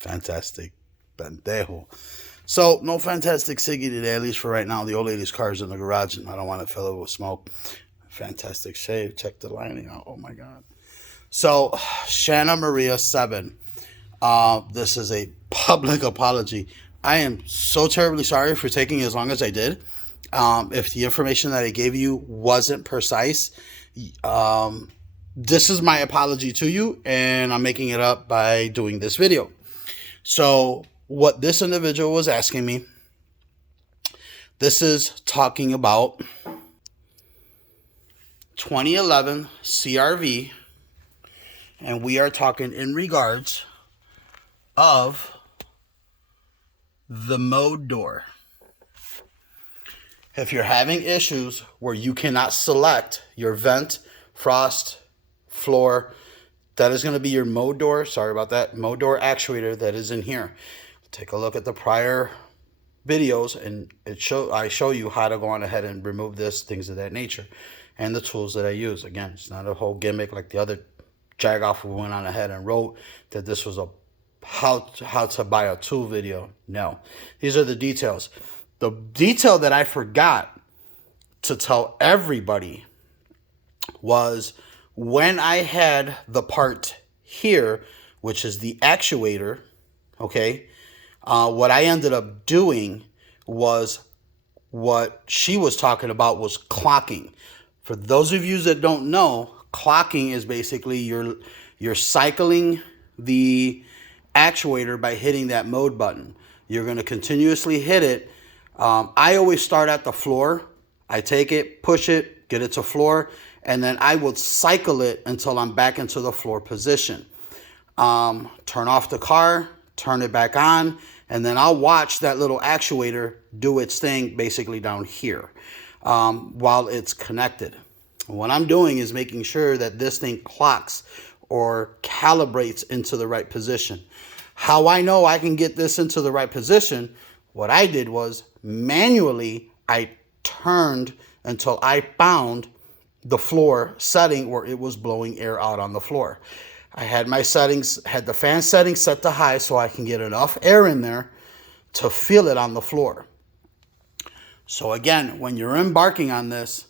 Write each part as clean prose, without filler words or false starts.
Fantastic pendejo. So, no Fantastic Siggy today, at least for right now. The old lady's car's in the garage, and I don't want to fill it with smoke. Fantastic shave. Check the lining out. Oh, my God. So, Shanna Maria 7. This is a public apology. I am so terribly sorry for taking as long as I did. If the information that I gave you wasn't precise, this is my apology to you, and I'm making it up by doing this video. So what this individual was asking me, this is talking about 2011 CRV, and we are talking in regards of the mode door. If you're having issues where you cannot select your vent, frost, floor, that is going to be your mode door. Sorry about that. Mode door actuator that is in here. Take a look at the prior videos, and I show you how to go on ahead and remove this, things of that nature, and the tools that I use. Again, it's not a whole gimmick like the other jagoff who went on ahead and wrote that this was a how to buy a tool video. No, these are the details. The detail that I forgot to tell everybody was when I had the part here, which is the actuator, okay, what I ended up doing was what she was talking about was clocking. For those of you that don't know, clocking is basically you're cycling the actuator by hitting that mode button. You're going to continuously hit it. I always start at the floor. I take it, push it, get it to floor, and then I will cycle it until I'm back into the floor position. Turn off the car, turn it back on, and then I'll watch that little actuator do its thing basically down here while it's connected. What I'm doing is making sure that this thing clocks or calibrates into the right position. How I know I can get this into the right position, what I did was manually I turned until I found the floor setting where it was blowing air out on the floor. I had my settings, had the fan settings set to high so I can get enough air in there to feel it on the floor. So again, when you're embarking on this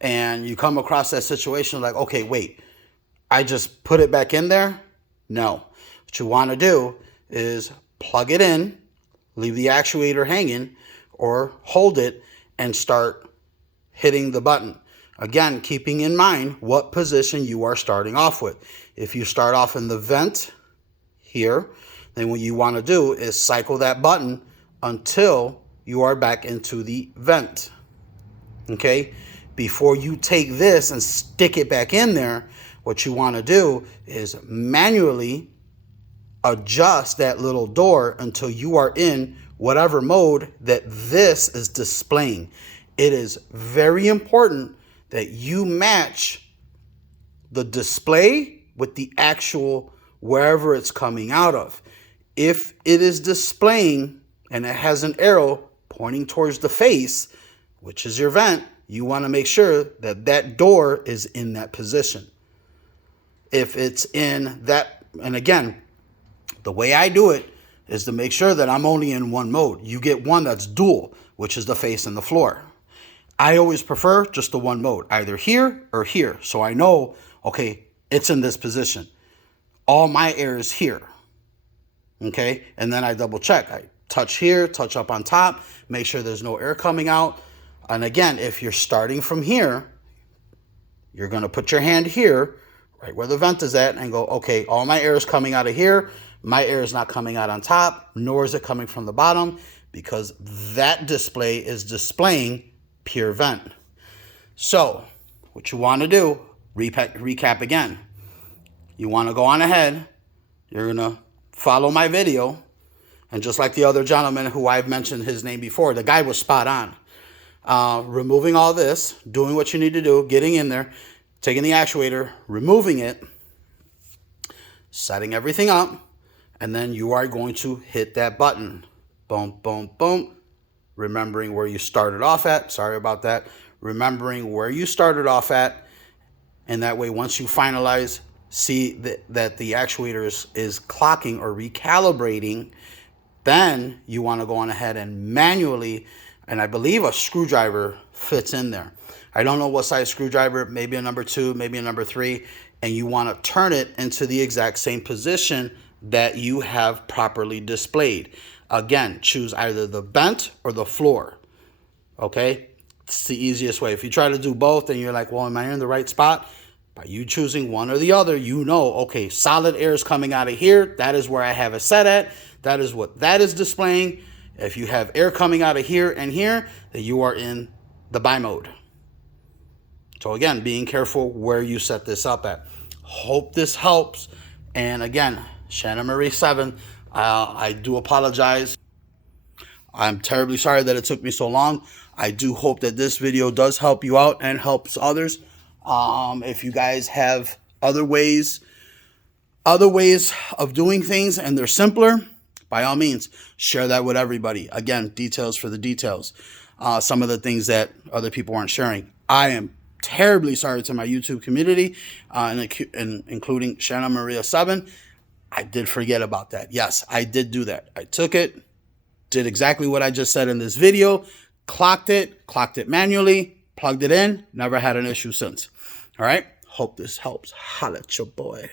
and you come across that situation like, okay, wait, I just put it back in there? No. What you want to do is plug it in, leave the actuator hanging, or hold it and start hitting the button. Again, keeping in mind what position you are starting off with. If you start off in the vent here, then what you want to do is cycle that button until you are back into the vent. Okay? Before you take this and stick it back in there, what you want to do is manually adjust that little door until you are in whatever mode that this is displaying. It is very important that you match the display with the actual wherever it's coming out of. If it is displaying and it has an arrow pointing towards the face, which is your vent, you want to make sure that that door is in that position. If it's in that, and again, the way I do it is to make sure that I'm only in one mode. You get one that's dual, which is the face and the floor. I always prefer just the one mode, either here or here. So I know, okay, it's in this position. All my air is here. Okay, and then I double check. I touch here, touch up on top, make sure there's no air coming out. And again, if you're starting from here, you're going to put your hand here, right where the vent is at, and go, okay, all my air is coming out of here. My air is not coming out on top, nor is it coming from the bottom, because that display is displaying pure vent. So what you want to do, recap again. You want to go on ahead. You're going to follow my video. And just like the other gentleman who I've mentioned his name before, the guy was spot on. Removing all this, doing what you need to do, getting in there, taking the actuator, removing it, setting everything up, and then you are going to hit that button. Boom, boom, boom. Remembering where you started off at. Sorry about that. Remembering where you started off at. And that way, once you finalize see that the actuator is clocking or recalibrating, then you want to go on ahead and manually, and I believe a screwdriver fits in there. I don't know what size screwdriver, maybe a number 2, maybe a number 3, and you want to turn it into the exact same position that you have properly displayed. Again, choose either the vent or the floor. Okay? It's the easiest way. If you try to do both and you're like, well, am I in the right spot? By you choosing one or the other, you know, okay, solid air is coming out of here. That is where I have it set at. That is what that is displaying. If you have air coming out of here and here, then you are in the buy mode. So again, being careful where you set this up at. Hope this helps. And again, Shanna Marie 7, I do apologize. I'm terribly sorry that it took me so long. I do hope that this video does help you out and helps others. If you guys have other ways of doing things and they're simpler, by all means, share that with everybody. Again, details for the details. Some of the things that other people aren't sharing. I am terribly sorry to my YouTube community, and including Shanna Maria 7. I did forget about that. Yes, I did do that. I took it, did exactly what I just said in this video, clocked it manually, plugged it in, never had an issue since. All right. Hope this helps. Holla at your boy.